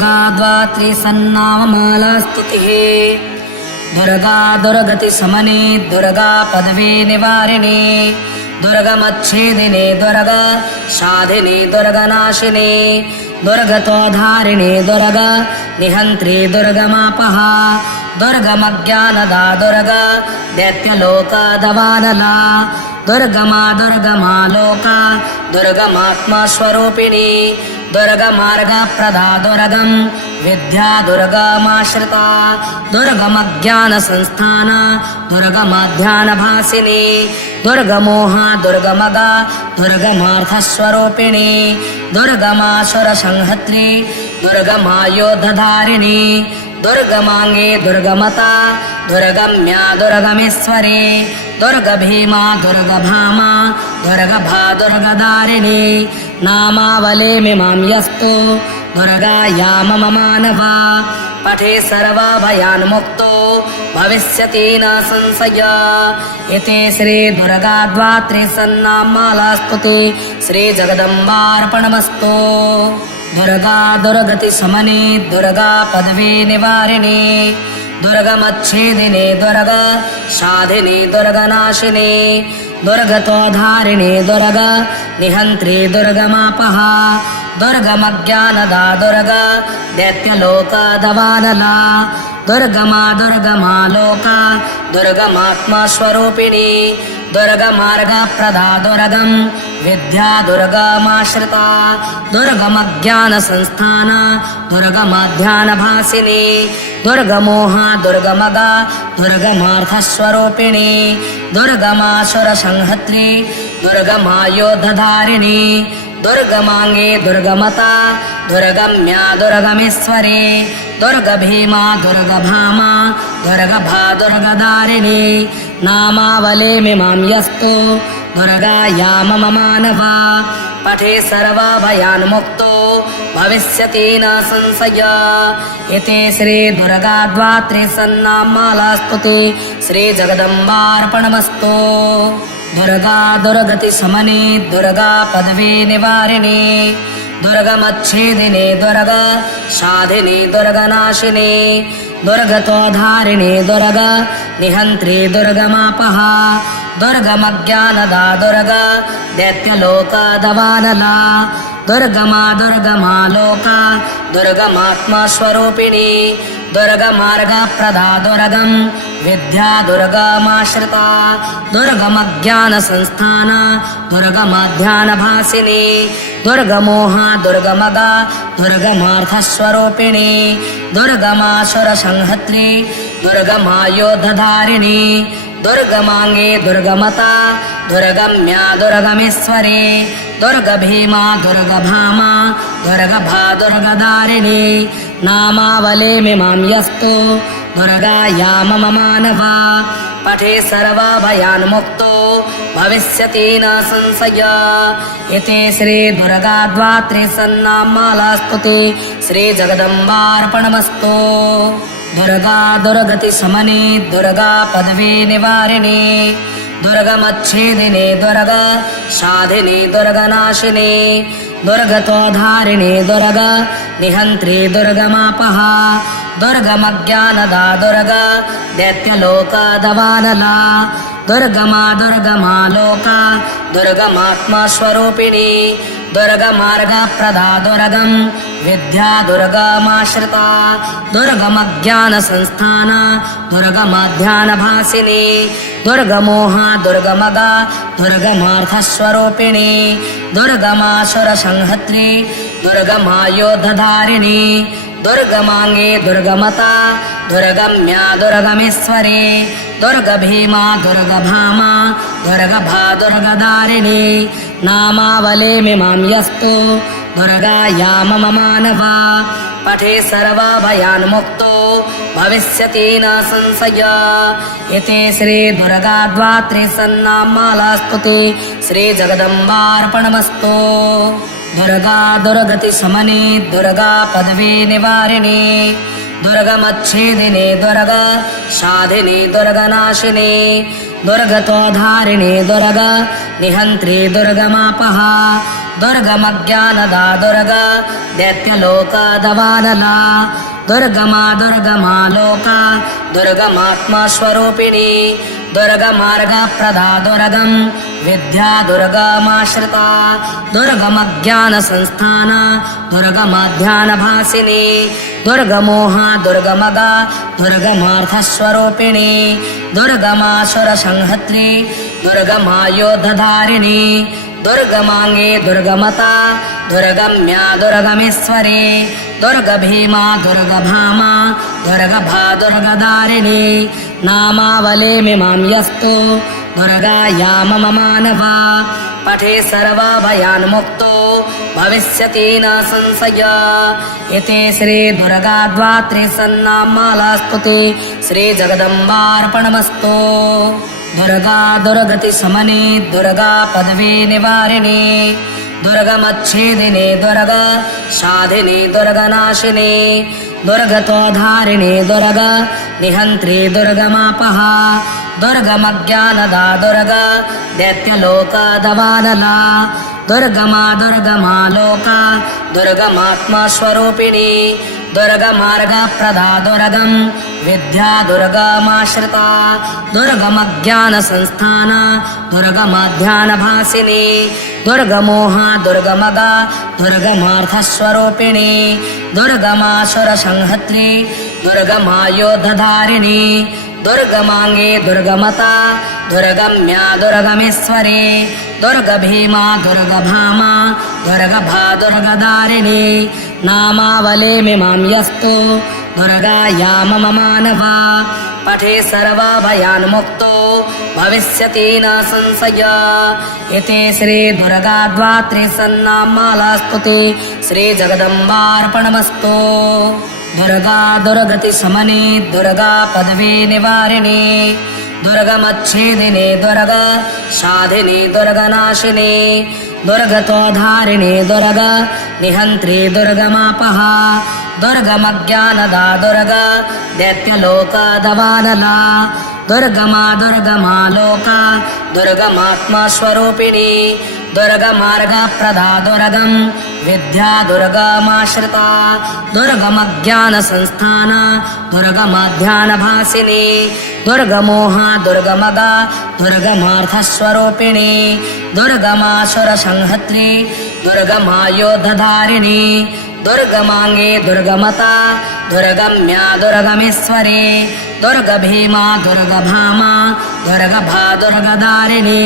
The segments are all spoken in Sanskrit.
दुर्गा द्वात्री सन्नाममालास्तुतिः दुर्गा दुर्गतिशमने दुर्गा पदवी निवारिणे दुर्गमच्छेदिने दुर्गा साधिने दुर्गनाशिने दुर्गतोधारिणे दुर्गा निहन्त्री दुर्गमापहा दुर्गमज्ञानदा दुर्गा दैत्यलोकादवानला दुर्गमा दुर्गमा लोका दुर्गमात्मा स्वरूपिणी दुर्गमार्गप्रदा दुर्गम विद्या दुर्गमाश्रिता दुर्गमज्ञानसंस्थाना दुर्गमाध्यानभासिनी दुर्गमोहा दुर्गमगा दुर्गमार्थस्वरूपिणी दुर्गमासुरसंहर्त्री दुर्गमायोधधारिणी दुर्गमांगे दुर्गमता दुर्गम्या दुर्गमेश्वरी दुर्गभीमा दुर्गभामा दुर्गभा दुर्गदारिणी नामावलिमिमां यस्तु दुर्गाया मम मानवा पठे सर्वभयान्मुक्तो भविष्यति न संशयः। इति श्री दुर्गा द्वात्री सन्नाममालास्तुति श्री जगदम्बार्पणमस्तु। दुर्गा दुर्गतिशमने दुर्गा पदवी निवारिणे दुर्गमच्छेदिने दुर्गा साधिने दुर्गनाशिने दुर्गतोधारिणे दुर्गा निहन्त्री दुर्गमापहा दुर्गमज्ञानदा दुर्गा दैत्यलोकादवानला दुर्गमा दुर्गमा लोका दुर्गमात्मा स्वरूपिणी दुर्गमार्गप्रदा दुर्गम विद्या दुर्गमाश्रिता दुर्गमज्ञानसंस्थाना दुर्गमाध्यानभासिनी दुर्गमोहा दुर्गमगा दुर्गमार्थस्वरूपिणी दुर्गमासुरसंहर्त्री दुर्गमायोधधारिणी दुर्गमांगे दुर्गमता दुर्गम्या दुर्गमेश्वरी दुर्गभीमा दुर्गभामा दुर्गभा दुर्गदारिणी नामावलिमिमां यस्तु दुर्गाया मम मानवा पठे सर्वभयान्मुक्तो भविष्यति न संशयः। इति श्री दुर्गा द्वात्री सन्नाममालास्तुति श्री जगदम्बार्पणमस्तु। दुर्गा दुर्गतिशमने दुर्गा पदवी निवारिणे दुर्गमच्छेदिने दुर्गा साधिने दुर्गनाशिने दुर्गतोधारिणे दुर्गा निहन्त्री दुर्गमापहा दुर्गमज्ञानदा दुर्गा दैत्यलोकादवानला दुर्गमा दुर्गमा लोका दुर्गमात्मा स्वरूपिणी दुर्गमार्गप्रदा दुर्गम विद्या दुर्गमाश्रिता दुर्गमज्ञानसंस्थाना दुर्गमाध्यानभासिनी दुर्गमोहा दुर्गमगा दुर्गमार्थस्वरूपिणी दुर्गमासुरसंहर्त्री दुर्गमायोधधारिणी दुर्गमांगे दुर्गमता दुर्गम्या दुर्गमेश्वरी दुर्गभीमा दुर्गभामा दुर्गभा दुर्गदारिणी नामावलिमिमां यस्तु दुर्गाया मम मानवा पठे सर्वभयान्मुक्तो भविष्यति न संशयः। इति श्री दुर्गा द्वात्री सन्नाममालास्तुति श्री जगदम्बार्पणमस्तु। दुर्गा दुर्गतिशमने दुर्गा पदवी निवारिणे दुर्गमच्छेदिने दुर्गा साधिने दुर्गनाशिने दुर्गतोधारिणे दुर्गा निहन्त्री दुर्गमापहा दुर्गमज्ञानदा दुर्गा दैत्यलोकादवानला दुर्गमा दुर्गमा लोका दुर्गमात्मा स्वरूपिणी दुर्गमार्गप्रदा दुर्गम विद्या दुर्गमाश्रिता दुर्गमज्ञानसंस्थाना दुर्गमाध्यानभासिनी दुर्गमोहा दुर्गमगा दुर्गमार्थस्वरूपिणी दुर्गमासुरसंहर्त्री दुर्गमायोधधारिणी दुर्गमांगे दुर्गमता दुर्गम्या दुर्गमेश्वरी दुर्गभीमा दुर्गभामा दुर्गभा दुर्गदारिणी नामावलिमिमां यस्तु दुर्गाया मम मानवा पठे सर्वभयान्मुक्तो भविष्यति न संशयः। इति श्री दुर्गा द्वात्री सन्नाममालास्तुति श्री जगदम्बार्पणमस्तु। दुर्गा दुर्गतिशमने दुर्गा पदवी निवारिणे दुर्गमच्छेदिने दुर्गा साधिने दुर्गनाशिने दुर्गतोधारिणे दुर्गा निहन्त्री दुर्गमापहा दुर्गमज्ञानदा दुर्गा दैत्यलोकादवानला दुर्गमा दुर्गमालोका दुर्गमात्मा स्वरूपिणी दुर्गमार्गप्रदा दुर्गम विद्या दुर्गमाश्रिता दुर्गमज्ञानसंस्थाना दुर्गमाध्यानभासिनी दुर्गमोहा दुर्गमगा दुर्गमार्थस्वरूपिणी दुर्गमासुरसंहर्त्री दुर्गमायोद्धधारिणी दुर्गमांगे दुर्गमता दुर्गम्या दुर्गमेश्वरी दुर्गभीमा दुर्गभामा दुर्गभा दुर्गदारिणी नामावलिमिमां यस्तु दुर्गाया मम मानवा पठे सर्वभयान्मुक्तो भविष्यति न संशयः। इति श्री दुर्गाद्वात्री सन्नाममालास्तुते श्री जगदम्बार्पणमस्तु। दुर्गा दुर्गति समने दुर्गा पदवी निवारिणी दुर्गमच्छेदिनी दुर्गा साधिनी दुर्गनाशिनी दुर्गतोधारिणी दुर्गा निहन्त्री दुर्गमापहा दुर्गमज्ञानदा दुर्गा दैत्यलोकादवानला दुर्गमा दुर्गमालोका दुर्गमात्मा स्वरूपिणी दुर्गमार्गप्रदा दुर्गम विद्या दुर्गमाश्रिता दुर्गमज्ञानसंस्थाना दुर्गमाध्यानभासिनी दुर्गमोहा दुर्गमगा दुर्गमार्थस्वरूपिणी दुर्गमासुरसंहर्त्री दुर्गमायोद्धधारिणी दुर्गमांगे दुर्गमता दुर्गम्या दुर्गमेश्वरी दुर्गभीमा दुर्गभामा दुर्गभा दुर्गदारिणी नामावलिमिमां यस्तु दुर्गाया मम मानवा पठे सर्वभयान्मुक्तो भविष्यति न संशयः। इति श्री दुर्गाद्वात्री सन्नाममालास्तुते श्री जगदम्बार्पणमस्तु। दुर्गा दुर्गति समने दुर्गा पदवी निवारिणी दुर्गमच्छेदिनी दुर्गा साधिनी दुर्गनाशिनी दुर्गतोधारिणी दुर्गा निहन्त्री दुर्गमापहा दुर्गमज्ञानदा दुर्गा दैत्यलोकादवानला दुर्गमा दुर्गमालोका दुर्गमात्मा स्वरूपिणी दुर्गमार्गप्रदा दुर्गम विद्या दुर्गमाश्रिता दुर्गमज्ञानसंस्थाना दुर्गमाध्यानभासिनी दुर्गमोहा दुर्गमगा दुर्गमार्थस्वरूपिणी दुर्गमासुरसंहर्त्री दुर्गमायोद्धधारिणी दुर्गमांगे दुर्गमता दुर्गम्या दुर्गमेश्वरी दुर्गभीमा दुर्गभामा दुर्गभा दुर्गदारिणी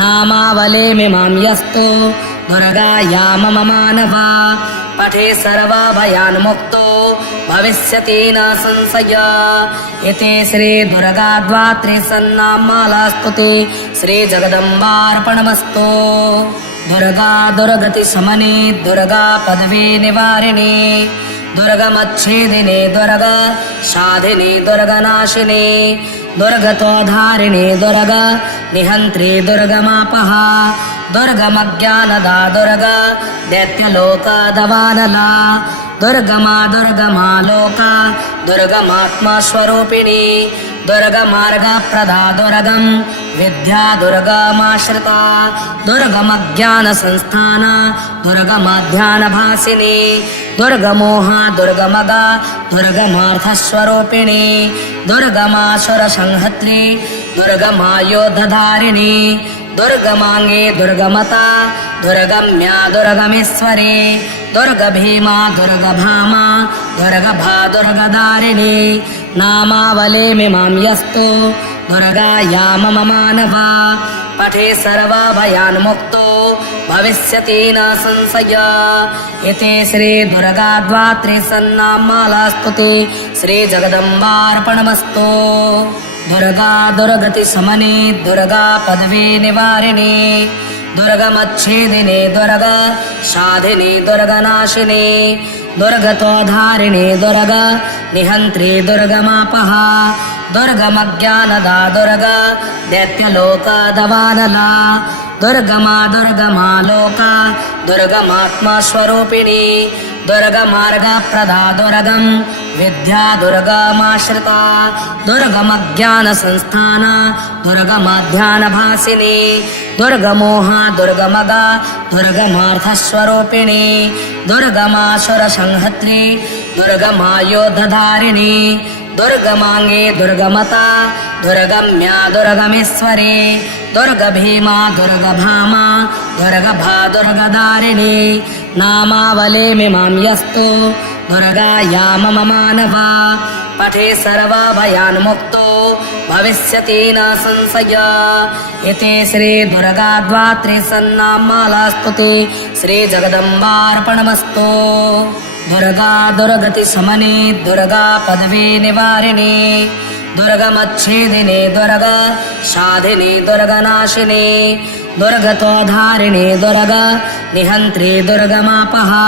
नामावलिमिमां यस्तु दुर्गाया मम मानवा पठे सर्वभयान्मुक्तो भविष्यति न संशयः। इति श्री दुर्गाद्वात्री सन्नाममालास्तुते श्री जगदम्बार्पणमस्तु। दुर्गा दुर्गति समने दुर्गा पदवी निवारिणी दुर्गमच्छेदिनी दुर्गा साधिनी दुर्गनाशिनी दुर्गतोधारिणी दुर्गा निहन्त्री दुर्गमापहा दुर्गमज्ञानदा दुर्गा दैत्यलोकादवानला दुर्गमा दुर्गमालोका दुर्गमात्मा स्वरूपिणी दुर्गमार्गप्रदा दुर्गम विद्या दुर्गमाश्रिता दुर्गमज्ञानसंस्थाना दुर्गमाध्यानभासिनी दुर्गमोहा दुर्गमगा दुर्गमार्थस्वरूपिणी दुर्गमासुरसंहर्त्री दुर्गमायोद्धधारिणी दुर्गमांगे दुर्गमता दुर्गम्या दुर्गमेश्वरी दुर्गभीमा दुर्गभामा दुर्गभा दुर्गदारिणी नामावलिमिमां यस्तु दुर्गाया मम मानवा पठे सर्वभयान्मुक्तो भविष्यति न संशयः। इति श्री दुर्गाद्वात्री सन्नाममालास्तुते श्री जगदम्बार्पणमस्तु। दुर्गा दुर्गति समने दुर्गा पदवी निवारिणी दुर्गमच्छेदिनी दुर्गा साधिनी दुर्गनाशिनी दुर्गतोधारिणी दुर्गा निहन्त्री दुर्गमापहा दुर्गमज्ञानदा दुर्गा दैत्यलोकादवानला दुर्गमा दुर्गमालोका दुर्गमात्मा स्वरूपिणी दुर्गमार्गप्रदा दुर्गम विद्या दुर्गमाश्रिता दुर्गमज्ञानसंस्थान दुर्गमाध्यानभासिनी दुर्गमोहा दुर्गमगा दुर्गमार्थस्वरूपिणी दुर्गमासुरसंहर्त्री दुर्गमायोधधारिणी दुर्गमांगे दुर्गमता दुर्गम्या दुर्गमेश्वरी दुर्गभीमा दुर्गभामा दुर्गभा दुर्गदारिणी नामावले मिमां यस्तु दुर्गायां मम मानवा पठे सर्वभयान्मुक्तो भविष्यति न संशयः। इति श्री दुर्गाद्वात्रि सन्नाममालास्तुति श्री जगदम्बार्पणमस्तु। दुर्गा दुर्गति शमने दुर्गा पदवी निवारिणी दुर्गमच्छेदिनी दुर्गा साधिनी दुर्गनाशिनी दुर्गतोधारिणी दुर्गा निहन्त्री दुर्गमापहा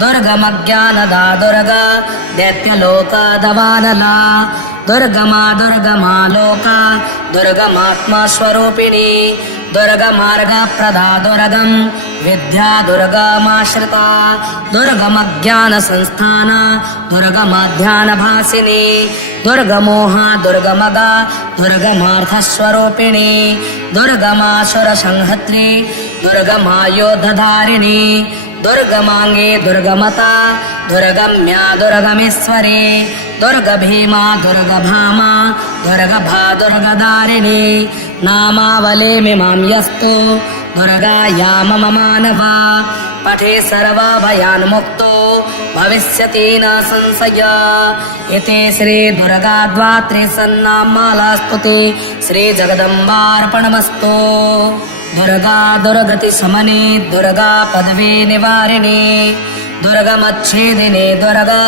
दुर्गमज्ञानदा दुर्गा दैत्यलोकदवानला दुर्गमा दुर्गमा लोका दुर्गमात्मा स्वरूपिणी दुर्गमार्गप्रदा दुर्गम विद्या दुर्गमाश्रिता दुर्गमज्ञानसंस्थान दुर्गमाध्यानभासिनी दुर्गमोहा दुर्गमगा दुर्गमार्थस्वरूपिणी दुर्गमासुरसंहर्त्री दुर्गमायोधधारिणी दुर्गमांगे दुर्गमता दुर्गम्या दुर्गमेश्वरी दुर्गभीमा दुर्गभामा दुर्गभा दुर्गदारिणी नामावले मिमां यस्तु दुर्गायां मम मानवा पठे सर्वभयान्मुक्तो भविष्यति न संशयः। इति श्री दुर्गाद्वात्रि सन्नाममालास्तुति श्री जगदम्बार्पणमस्तु। दुर्गा दुर्गति शमने दुर्गा पदवी निवारिणी दुर्गमच्छेदिनी दुर्गा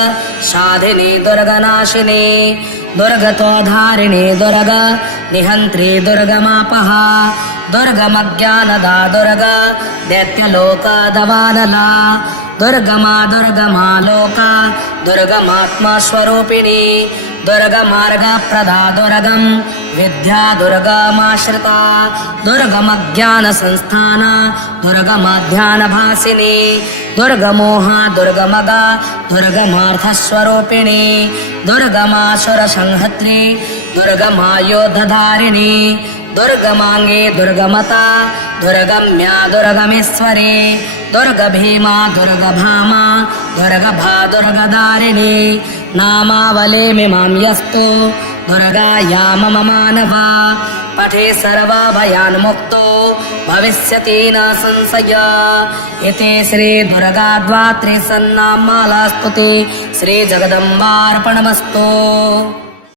साधिनी दुर्गनाशिनी दुर्गतोधारिणी दुर्गा निहन्त्री दुर्गमापहा दुर्गमज्ञानदा दुर्गा दैत्यलोकदवानला दुर्गमा दुर्गमा लोका दुर्गमात्मा स्वरूपिणी दुर्गमार्गप्रदा दुर्गम विद्या दुर्गमाश्रिता दुर्गमज्ञानसंस्थान दुर्गमाध्यानभासिनी दुर्गमोहा दुर्गमगा दुर्गमार्थस्वरूपिणी दुर्गमासुरसंहर्त्री दुर्गमायोधधारिणी दुर्गमांगे दुर्गमता दुर्गम्या दुर्गमेश्वरी दुर्गभीमा दुर्गभामा दुर्गभा दुर्गदारिणी नामावले मिमां यस्तु दुर्गायां मम मानवा पठे सर्वभयान्मुक्तो भविष्यति न संशयः। इति श्री दुर्गाद्वात्रि सन्नाममालास्तुति श्री जगदम्बार्पणमस्तु।